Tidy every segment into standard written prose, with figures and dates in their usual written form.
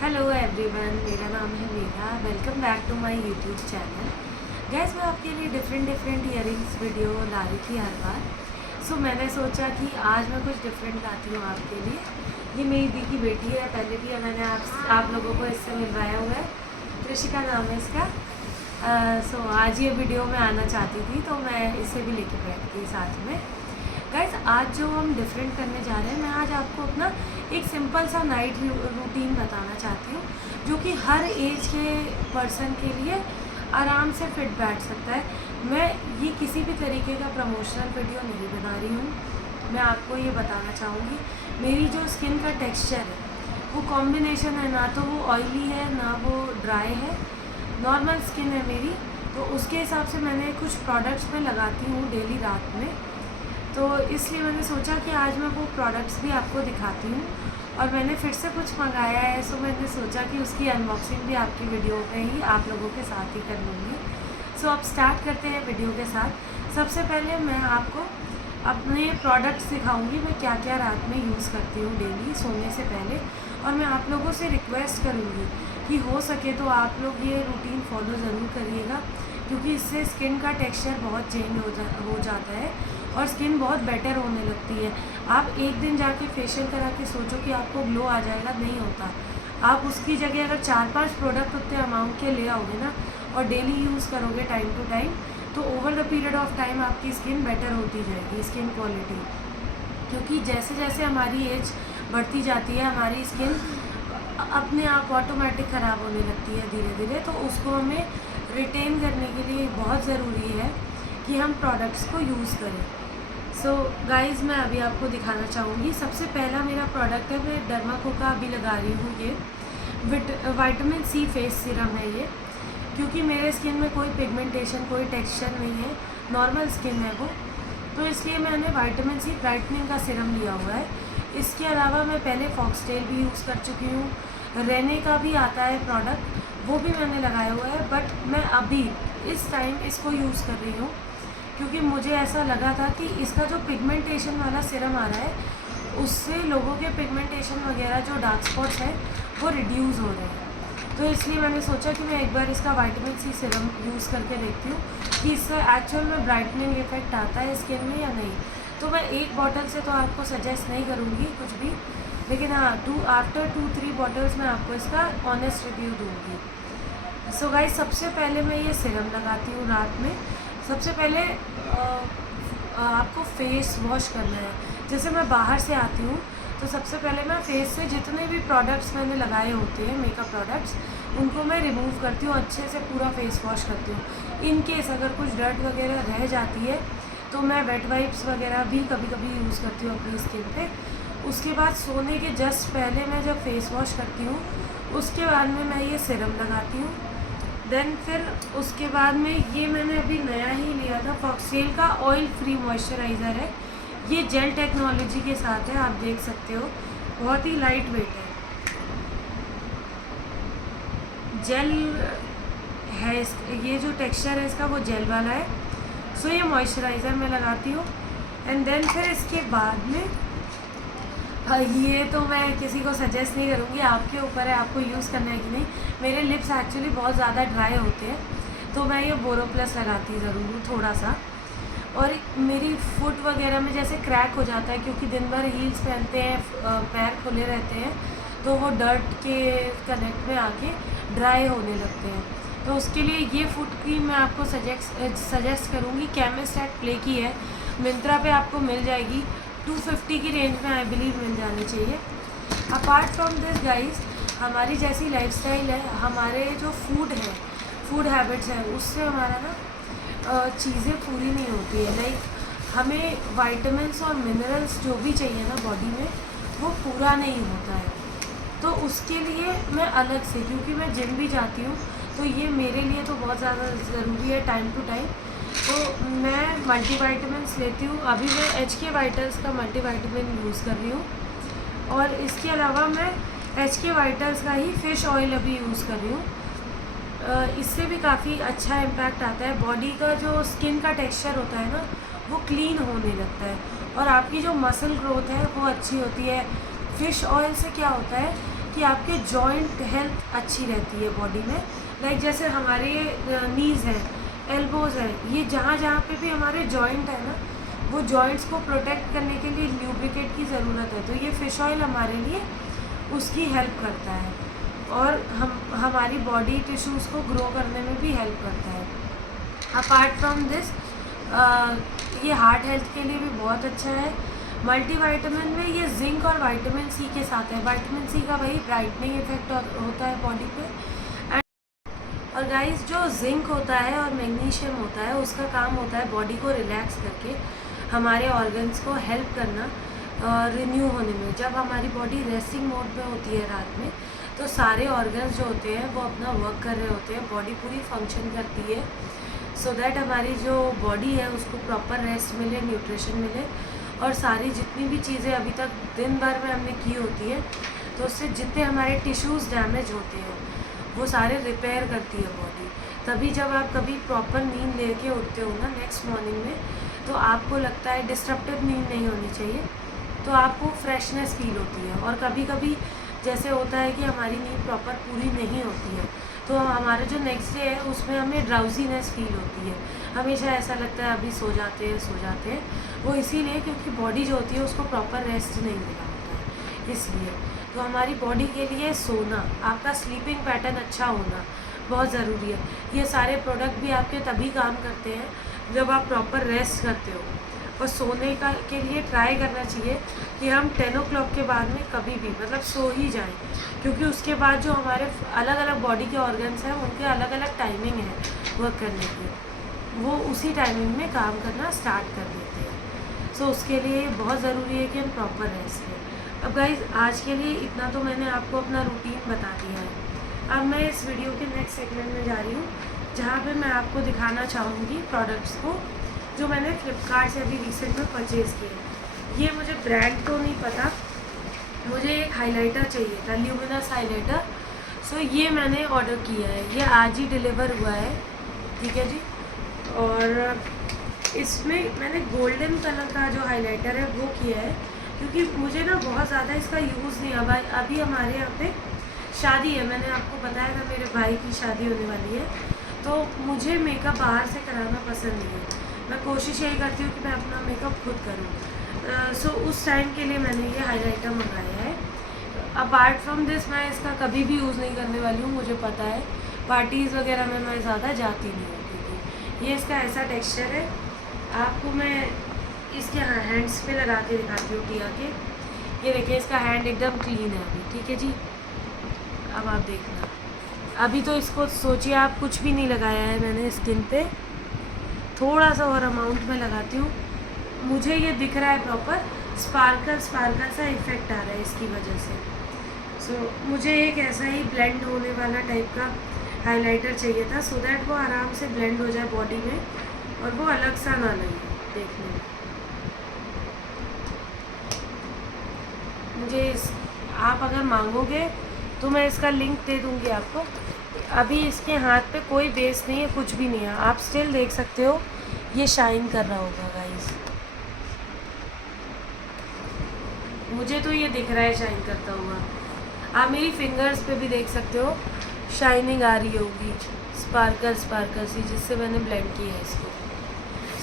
Hello everyone, मेरा नाम है Megha. Welcome back to my YouTube channel. Guys, मैं आपके लिए डिफरेंट इयरिंग्स वीडियो ला रही थी हर बार। सो मैंने सोचा कि आज मैं कुछ डिफरेंट लाती हूँ आपके लिए। ये मेरी दी की बेटी है, पहले भी मैंने आप लोगों को इससे मिलवाया हुआ है। त्रिशिका नाम है इसका। सो आज ये वीडियो में आना चाहती थी, तो मैं इसे भी लेके बैठ गई साथ में। गाइस, आज जो हम डिफरेंट करने जा रहे हैं, मैं आज आपको अपना एक सिंपल सा नाइट रूटीन बताना चाहती हूँ, जो कि हर एज के पर्सन के लिए आराम से फिट बैठ सकता है। मैं ये किसी भी तरीके का प्रमोशनल वीडियो नहीं बना रही हूँ। मैं आपको ये बताना चाहूँगी, मेरी जो स्किन का टेक्सचर है वो कॉम्बिनेशन है, ना तो वो ऑयली है ना वो ड्राई है, नॉर्मल स्किन है मेरी। तो उसके हिसाब से मैंने कुछ प्रोडक्ट्स में लगाती हूँ डेली रात में। तो इसलिए मैंने सोचा कि आज मैं वो प्रोडक्ट्स भी आपको दिखाती हूँ। और मैंने फिर से कुछ मंगाया है, सो मैंने सोचा कि उसकी अनबॉक्सिंग भी आपकी वीडियो पे ही आप लोगों के साथ ही कर लूँगी। सो अब स्टार्ट करते हैं वीडियो के साथ। सबसे पहले मैं आपको अपने प्रोडक्ट्स दिखाऊंगी, मैं क्या क्या रात में यूज़ करती हूँ डेली सोने से पहले। और मैं आप लोगों से रिक्वेस्ट करूँगी कि हो सके तो आप लोग ये रूटीन फॉलो ज़रूर करिएगा, क्योंकि इससे स्किन का टेक्सचर बहुत चेंज हो जाता है और स्किन बहुत बेटर होने लगती है। आप एक दिन जाके फेशियल करा के सोचो कि आपको ग्लो आ जाएगा, नहीं होता। आप उसकी जगह अगर 4-5 प्रोडक्ट उतने अमाउंट के ले आओगे ना और डेली यूज़ करोगे टाइम टू टाइम, तो over the period of time आपकी स्किन बेटर होती जाएगी, स्किन क्वालिटी। क्योंकि जैसे जैसे हमारी एज बढ़ती जाती है, हमारी स्किन अपने आप ऑटोमेटिक ख़राब होने लगती है धीरे धीरे। तो उसको हमें रिटेन करने के लिए बहुत ज़रूरी है कि हम प्रोडक्ट्स को यूज़ करें। सो गाइज़, मैं अभी आपको दिखाना चाहूँगी। सबसे पहला मेरा प्रोडक्ट है, मैं डर्माको का अभी लगा रही हूँ। ये विटामिन सी फेस सीरम है ये, क्योंकि मेरे स्किन में कोई पिगमेंटेशन, कोई टेक्सचर नहीं है, नॉर्मल स्किन है वो। तो इसलिए मैंने विटामिन सी ब्राइटनिंग का सीरम लिया हुआ है। इसके अलावा मैं पहले फॉक्सटेल भी यूज़ कर चुकी हूँ। रेने का भी आता है प्रोडक्ट, वो भी मैंने लगाया हुआ है। बट मैं अभी इस टाइम इसको यूज़ कर रही हूँ, क्योंकि मुझे ऐसा लगा था कि इसका जो पिगमेंटेशन वाला सीरम आ रहा है, उससे लोगों के पिगमेंटेशन वगैरह जो डार्क स्पॉट्स हैं वो रिड्यूस हो रहे हैं। तो इसलिए मैंने सोचा कि मैं एक बार इसका विटामिन सी सीरम यूज़ करके देखती हूँ कि इससे एक्चुअल में ब्राइटनिंग इफेक्ट आता है स्किन में या नहीं। तो मैं एक बॉटल से तो आपको सजेस्ट नहीं करूँगी कुछ भी, लेकिन हाँ, आफ्टर 2-3 बॉटल्स मैं आपको इसका ऑनेस्ट रिव्यू दूँगी। सो गाइस, सबसे पहले मैं ये सीरम लगाती हूँ रात में। सबसे पहले आपको फेस वॉश करना है। जैसे मैं बाहर से आती हूँ तो सबसे पहले मैं फेस से जितने भी प्रोडक्ट्स मैंने लगाए होते हैं, मेकअप प्रोडक्ट्स, उनको मैं रिमूव करती हूँ, अच्छे से पूरा फेस वॉश करती हूँ। इन केस अगर कुछ डर्ट वगैरह रह जाती है तो मैं वेट वाइप्स वगैरह भी कभी कभी यूज़ करती हूँ अपनी स्किन पे। उसके बाद सोने के जस्ट पहले मैं जब फेस वॉश करती हूँ, उसके बाद में मैं ये सीरम लगाती हूँ। देन फिर उसके बाद में ये मैंने अभी नया ही लिया था, फॉक्सटेल का ऑयल फ्री मॉइस्चराइज़र है। ये जेल टेक्नोलॉजी के साथ है, आप देख सकते हो, बहुत ही लाइट वेट है, जेल है। ये जो टेक्सचर है इसका वो जेल वाला है। सो ये मॉइस्चराइज़र मैं लगाती हूँ। एंड देन फिर इसके बाद में ये तो मैं किसी को सजेस्ट नहीं करूँगी, आपके ऊपर है आपको यूज़ करना है कि नहीं। मेरे लिप्स एक्चुअली बहुत ज़्यादा ड्राई होते हैं, तो मैं ये बोरो प्लस लगाती ज़रूर हूँ थोड़ा सा। और मेरी फुट वगैरह में जैसे क्रैक हो जाता है, क्योंकि दिन भर हील्स पहनते हैं, पैर खुले रहते हैं, तो वो डर्ट के कनेक्ट में आके ड्राई होने लगते हैं। तो उसके लिए ये फुट क्रीम मैं आपको सजेस्ट करूँगी। केमिस्ट एट प्ले की है, मिंत्रा पे आपको मिल जाएगी। 250 की रेंज में आई बिलीव मिल जानी चाहिए। अपार्ट फ्रॉम दिस गाइस, हमारी जैसी लाइफस्टाइल है, हमारे जो फूड है, फूड हैबिट्स हैं, उससे हमारा ना चीज़ें पूरी नहीं होती है। लाइक हमें वाइटामिन्स और मिनरल्स जो भी चाहिए ना बॉडी में, वो पूरा नहीं होता है। तो उसके लिए मैं अलग से, क्योंकि मैं जिम भी जाती हूँ, तो ये मेरे लिए तो बहुत ज़्यादा ज़रूरी है टाइम टू टाइम। तो मैं मल्टीवाइटामिन्स लेती हूँ। अभी मैं HK वाइटल्स का मल्टीवाइटामिन यूज़ कर रही हूँ, और इसके अलावा मैं HK वाइटल्स का ही फ़िश ऑयल अभी यूज़ कर रही हूँ। इससे भी काफ़ी अच्छा इम्पैक्ट आता है। बॉडी का जो स्किन का टेक्सचर होता है ना, वो क्लीन होने लगता है, और आपकी जो मसल ग्रोथ है वो अच्छी होती है। फ़िश ऑयल से क्या होता है कि आपके जॉइंट हेल्थ अच्छी रहती है बॉडी में। लाइक जैसे हमारे नीज़ हैं, एल्बोज़ हैं, ये जहाँ जहाँ पे भी हमारे जॉइंट है ना, वो जॉइंट्स को प्रोटेक्ट करने के लिए ल्यूब्रिकेट की ज़रूरत है। तो ये फ़िश ऑयल हमारे लिए उसकी हेल्प करता है और हमारी बॉडी टिश्यूज़ को ग्रो करने में भी हेल्प करता है। अपार्ट फ्रॉम दिस ये हार्ट हेल्थ के लिए भी बहुत अच्छा है। मल्टीविटामिन में ये जिंक और विटामिन सी के साथ है। विटामिन सी का वही ब्राइटनिंग इफेक्ट होता है बॉडी पे। और गाइस जो जिंक होता है और मैग्नीशियम होता है, उसका काम होता है बॉडी को रिलैक्स करके हमारे ऑर्गन्स को हेल्प करना रिन्यू होने में। जब हमारी बॉडी रेस्टिंग मोड पे होती है रात में, तो सारे ऑर्गन्स जो होते हैं वो अपना वर्क कर रहे होते हैं, बॉडी पूरी फंक्शन करती है सो दैट हमारी जो बॉडी है उसको प्रॉपर रेस्ट मिले, न्यूट्रिशन मिले और सारी जितनी भी चीज़ें अभी तक दिन भर में हमने की होती है, तो उससे जितने हमारे टिश्यूज़ डैमेज होते हैं वो सारे रिपेयर करती है बॉडी। तभी जब आप कभी प्रॉपर नींद लेके उठते हो ना नेक्स्ट मॉर्निंग में, तो आपको लगता है डिस्टर्प्टिव नींद नहीं होनी चाहिए, तो आपको फ्रेशनेस फील होती है। और कभी कभी जैसे होता है कि हमारी नींद प्रॉपर पूरी नहीं होती है, तो हमारा जो नेक्स्ट डे है उसमें हमें ड्राउजीनेस फील होती है। हमेशा ऐसा लगता है अभी सो जाते हैं। वो इसीलिए क्योंकि बॉडी जो होती है उसको प्रॉपर रेस्ट नहीं मिला होता है। इसलिए तो हमारी बॉडी के लिए सोना, आपका स्लीपिंग पैटर्न अच्छा होना बहुत ज़रूरी है। ये सारे प्रोडक्ट भी आपके तभी काम करते हैं जब आप प्रॉपर रेस्ट करते हो। और सोने का के लिए ट्राई करना चाहिए कि हम 10 o'clock के बाद में कभी भी मतलब सो ही जाएं, क्योंकि उसके बाद जो हमारे अलग अलग बॉडी के ऑर्गन्स हैं उनके अलग अलग टाइमिंग है वर्क करने की, वो उसी टाइमिंग में काम करना स्टार्ट कर देते हैं। सो उसके लिए बहुत ज़रूरी है कि हम प्रॉपर रेस्ट लें। अब गाइज आज के लिए इतना तो मैंने आपको अपना रूटीन बता दिया है। अब मैं इस वीडियो के नेक्स्ट सेगमेंट में जा रही हूँ, जहाँ पे मैं आपको दिखाना चाहूँगी प्रोडक्ट्स को जो मैंने फ्लिपकार्ट से अभी रिसेंट में परचेज़ किए। ये मुझे ब्रांड तो नहीं पता, मुझे एक हाइलाइटर चाहिए था, ल्यूमिनस हाइलाइटर। सो ये मैंने ऑर्डर किया है, ये आज ही डिलीवर हुआ है, ठीक है जी। और इसमें मैंने गोल्डन कलर का जो हाइलाइटर है वो किया है, क्योंकि मुझे ना बहुत ज़्यादा इसका यूज़ नहीं है। अभी हमारे यहाँ पे शादी है, मैंने आपको बताया था मेरे भाई की शादी होने वाली है, तो मुझे मेकअप बाहर से कराना पसंद नहीं है। मैं कोशिश यही करती हूँ कि मैं अपना मेकअप खुद करूँ। सो उस टाइम के लिए मैंने ये हाइलाइटर मंगाया है। अपार्ट फ्रॉम दिस मैं इसका कभी भी यूज़ नहीं करने वाली हूँ, मुझे पता है। पार्टीज़ वगैरह में मैं ज़्यादा जाती नहीं हूँ, क्योंकि ये इसका ऐसा टेक्सचर है। आपको मैं इसके हैंड्स पे लगा के दिखाती हूँ टिया के। ये देखिए इसका हैंड एकदम क्लीन है अभी, ठीक है जी। अब आप देखना, अभी तो इसको सोचिए आप कुछ भी नहीं लगाया है मैंने स्किन पे, थोड़ा सा और अमाउंट में लगाती हूँ। मुझे ये दिख रहा है प्रॉपर स्पार्कल सा इफ़ेक्ट आ रहा है इसकी वजह से। सो मुझे एक ऐसा ही ब्लेंड होने वाला टाइप का हाइलाइटर चाहिए था, सो दैट वो आराम से ब्लेंड हो जाए बॉडी में और वो अलग सा ना लगे देखने में। मुझे आप अगर मांगोगे तो मैं इसका लिंक दे दूँगी आपको। अभी इसके हाथ पे कोई बेस नहीं है, कुछ भी नहीं है, आप स्टिल देख सकते हो ये शाइन कर रहा होगा गाइस। मुझे तो ये दिख रहा है शाइन करता हुआ। आप मेरी फिंगर्स पे भी देख सकते हो शाइनिंग आ रही होगी, स्पार्कल सी, जिससे मैंने ब्लेंड किया है इसको।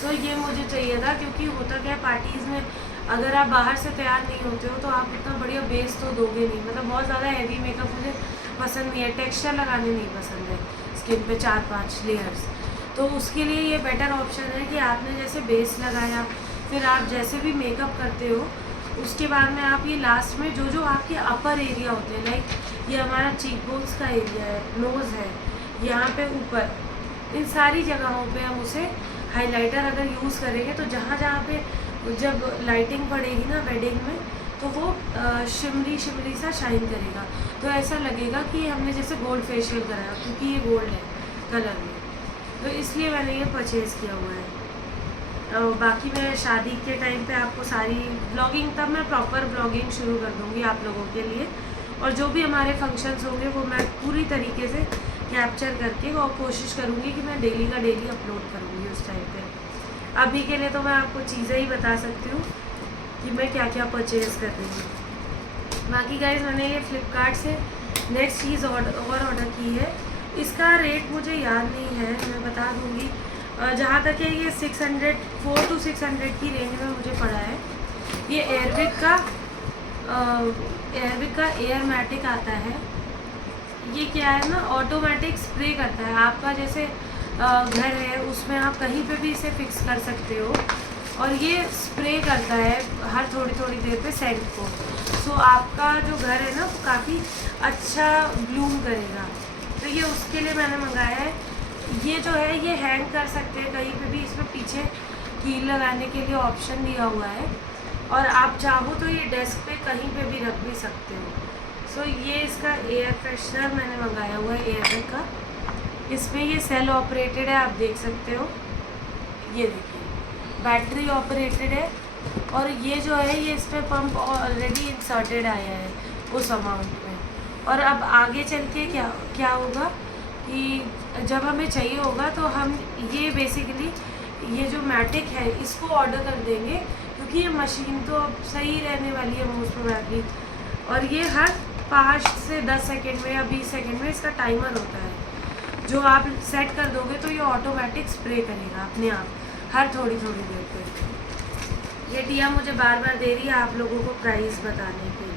सो ये मुझे चाहिए था, क्योंकि होता क्या है पार्टीज़ में अगर आप बाहर से तैयार नहीं होते हो तो आप इतना बढ़िया बेस तो दोगे नहीं। मतलब बहुत ज़्यादा हैवी मेकअप मुझे पसंद नहीं है, टेक्सचर लगाने नहीं पसंद है स्किन पे 4-5 लेयर्स। तो उसके लिए ये बेटर ऑप्शन है कि आपने जैसे बेस लगाया, फिर आप जैसे भी मेकअप करते हो उसके बाद में आप ये लास्ट में जो आपके अपर एरिया होते हैं, लाइक ये हमारा चीक बोन्स का एरिया है, नोज़ है, यहाँ पे ऊपर, इन सारी जगहों पे हम उसे हाइलाइटर अगर यूज़ करेंगे तो जहाँ जहाँ पे जब लाइटिंग पड़ेगी ना वेडिंग में, तो वो शिमरी सा शाइन करेगा। तो ऐसा लगेगा कि हमने जैसे गोल्ड फेशियल कराया, क्योंकि ये गोल्ड है कलर में, तो इसलिए मैंने ये परचेज़ किया हुआ है। बाकी मैं शादी के टाइम पे आपको सारी ब्लॉगिंग, तब मैं प्रॉपर ब्लॉगिंग शुरू कर दूँगी आप लोगों के लिए, और जो भी हमारे फंक्शंस होंगे वो मैं पूरी तरीके से कैप्चर करके और कोशिश करूँगी कि मैं डेली का डेली अपलोड करूँगी उस टाइम पे। अभी के लिए तो मैं आपको चीज़ें ही बता सकती हूँ कि मैं क्या क्या परचेज़ कर रही हूँ। बाकी गाइस मैंने ये फ्लिपकार्ट से नेक्स्ट चीज़ और ऑर्डर की है। इसका रेट मुझे याद नहीं है, मैं बता दूँगी। जहाँ तक है ये 4 to 600 की रेंज में मुझे पड़ा है। ये एयरविक का एयरमैटिक आता है। ये क्या है ना, ऑटोमेटिक स्प्रे करता है। आपका जैसे घर है उसमें आप कहीं पे भी इसे फिक्स कर सकते हो और ये स्प्रे करता है हर थोड़ी थोड़ी देर पे सेंट को। सो आपका जो घर है ना वो काफ़ी अच्छा ब्लूम करेगा। तो ये उसके लिए मैंने मंगाया है। ये जो है ये हैंग कर सकते हैं कहीं पे भी, इसमें पीछे कील लगाने के लिए ऑप्शन दिया हुआ है और आप चाहो तो ये डेस्क पे कहीं पे भी रख भी सकते हो। सो ये इसका एयर फ्रेशनर मैंने मंगाया हुआ है एयरविक का। इसमें ये सेल ऑपरेटेड है, आप देख सकते हो। ये देखिए बैटरी ऑपरेटेड है और ये जो है ये इस पर पंप ऑलरेडी इंसर्टेड आया है उस अमाउंट में। और अब आगे चल के क्या होगा कि जब हमें चाहिए होगा तो हम ये बेसिकली ये जो मैटिक है इसको ऑर्डर कर देंगे, क्योंकि ये मशीन तो अब सही रहने वाली है मोस्ट प्रोबेबली। और ये हर 5 से 10 सेकेंड में या 20 सेकेंड में इसका टाइमर होता है जो आप सेट कर दोगे तो ये ऑटोमेटिक स्प्रे करेगा अपने आप हर थोड़ी थोड़ी देर पे। ये टिया मुझे बार बार दे रही है आप लोगों को प्राइस बताने के लिए।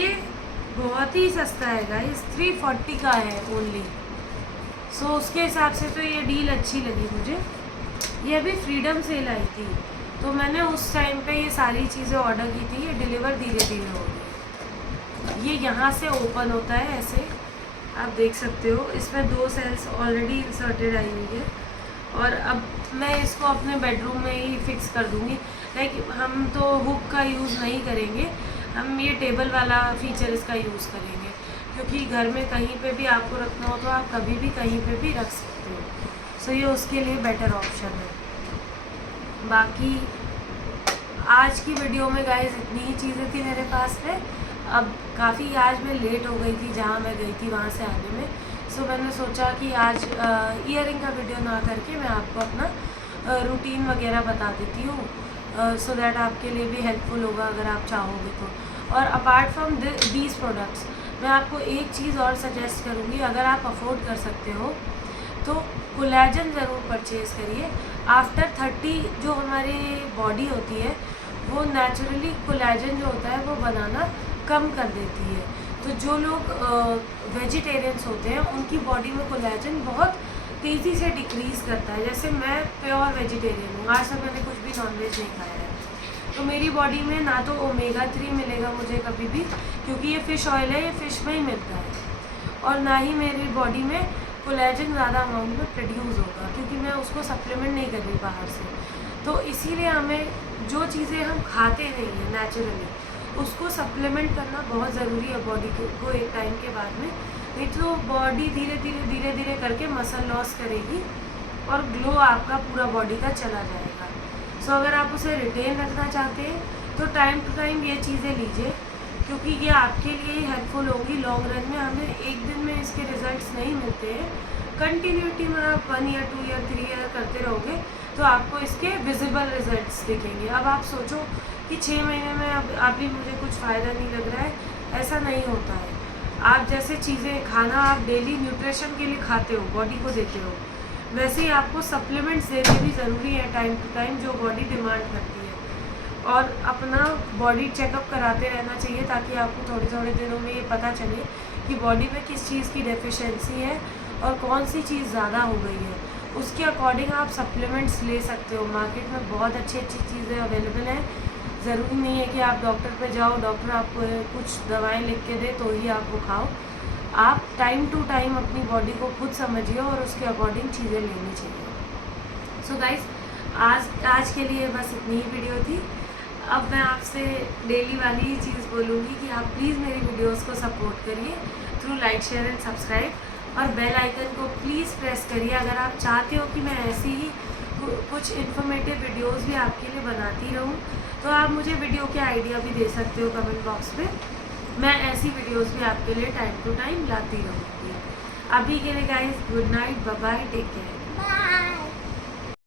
ये बहुत ही सस्ता है गाइस, 340 का है ओनली। सो उसके हिसाब से तो ये डील अच्छी लगी मुझे। ये अभी फ्रीडम सेल आई थी तो मैंने उस टाइम पे ये सारी चीज़ें ऑर्डर की थी। ये डिलीवर धीरे धीरे हो गई। ये यहाँ से ओपन होता है ऐसे, आप देख सकते हो। इसमें 2 सेल्स ऑलरेडी इंसर्टेड आई हुई है और अब मैं इसको अपने बेडरूम में ही फिक्स कर दूँगी। लाइक हम तो हुक का यूज़ नहीं करेंगे, हम ये टेबल वाला फीचर इसका यूज़ करेंगे, क्योंकि घर में कहीं पे भी आपको रखना हो तो आप कभी भी कहीं पे भी रख सकते हो। सो ये उसके लिए बेटर ऑप्शन है। बाकी आज की वीडियो में गाइस इतनी ही चीज़ें थी मेरे पास में। अब काफ़ी आज मैं लेट हो गई थी जहाँ मैं गई थी वहाँ से आने में। सो मैंने सोचा कि आज ईयरिंग का वीडियो ना करके मैं आपको अपना रूटीन वगैरह बता देती हूँ, सो दैट आपके लिए भी हेल्पफुल होगा अगर आप चाहोगे तो। और अपार्ट फ्रॉम दीज प्रोडक्ट्स मैं आपको एक चीज़ और सजेस्ट करूँगी, अगर आप अफोर्ड कर सकते हो तो कोलेजन ज़रूर परचेज़ करिए। आफ्टर 30 जो हमारी बॉडी होती है वो नेचुरली कोलेजन जो होता है वो बनाना कम कर देती है। तो जो लोग वेजिटेरियंस होते हैं उनकी बॉडी में कोलेजन बहुत तेज़ी से डिक्रीज़ करता है। जैसे मैं प्योर वेजिटेरियन हूँ, आज तक मैंने कुछ भी नॉनवेज नहीं खाया है, तो मेरी बॉडी में ना तो ओमेगा 3 मिलेगा मुझे कभी भी, क्योंकि ये फ़िश ऑयल है, ये फ़िश में ही मिलता है, और ना ही मेरी बॉडी में कोलेजन ज़्यादा अमाउंट में प्रोड्यूस होगा, क्योंकि मैं उसको सप्लीमेंट नहीं कर रही बाहर से। तो इसीलिए हमें जो चीज़ें हम खाते नहीं हैं नेचुरली उसको सप्लीमेंट करना बहुत ज़रूरी है बॉडी को एक टाइम के बाद में। नहीं तो बॉडी धीरे धीरे करके मसल लॉस करेगी और ग्लो आपका पूरा बॉडी का चला जाएगा। सो अगर आप उसे रिटेन रखना चाहते हैं तो टाइम टू टाइम ये चीज़ें लीजिए, क्योंकि ये आपके लिए ही हेल्पफुल होगी लॉन्ग रन में। हमें एक दिन में इसके रिजल्ट्स नहीं मिलते हैं, कंटिन्यूटी में आप 1 ईयर 2 ईयर 3 ईयर करते रहोगे तो आपको इसके विजिबल रिजल्ट्स दिखेंगे। अब आप सोचो कि 6 महीने में अब अभी मुझे कुछ फ़ायदा नहीं लग रहा है, ऐसा नहीं होता है। आप जैसे चीज़ें खाना आप डेली न्यूट्रिशन के लिए खाते हो, बॉडी को देते हो, वैसे ही आपको सप्लीमेंट्स देने भी ज़रूरी है टाइम टू टाइम, जो बॉडी डिमांड करती है। और अपना बॉडी चेकअप कराते रहना चाहिए ताकि आपको थोड़े थोड़े दिनों में ये पता चले कि बॉडी में किस चीज़ की डेफिशिएंसी है और कौन सी चीज़ ज़्यादा हो गई है। उसके अकॉर्डिंग आप सप्लीमेंट्स ले सकते हो। मार्केट में बहुत अच्छी अच्छी चीज़ें अवेलेबल हैं। ज़रूरी नहीं है कि आप डॉक्टर पे जाओ, डॉक्टर आपको कुछ दवाएं लिख के दे तो ही आप वो खाओ। आप टाइम टू टाइम अपनी बॉडी को खुद समझिए और उसके अकॉर्डिंग चीज़ें लेनी चाहिए। सो गाइस आज के लिए बस इतनी ही वीडियो थी। अब मैं आपसे डेली वाली ही चीज़ बोलूँगी कि आप प्लीज़ मेरी वीडियोस को सपोर्ट करिए through like share and subscribe, और बेल आइकन को प्लीज़ प्रेस करिए अगर आप चाहते हो कि मैं ऐसी ही कुछ इन्फॉर्मेटिव वीडियोस भी आपके लिए बनाती रहूँ। तो आप मुझे वीडियो के आइडिया भी दे सकते हो कमेंट बॉक्स में, मैं ऐसी वीडियोस भी आपके लिए टाइम टू टाइम लाती रहूँगी। अभी के लिए guys good night, bye bye, take care.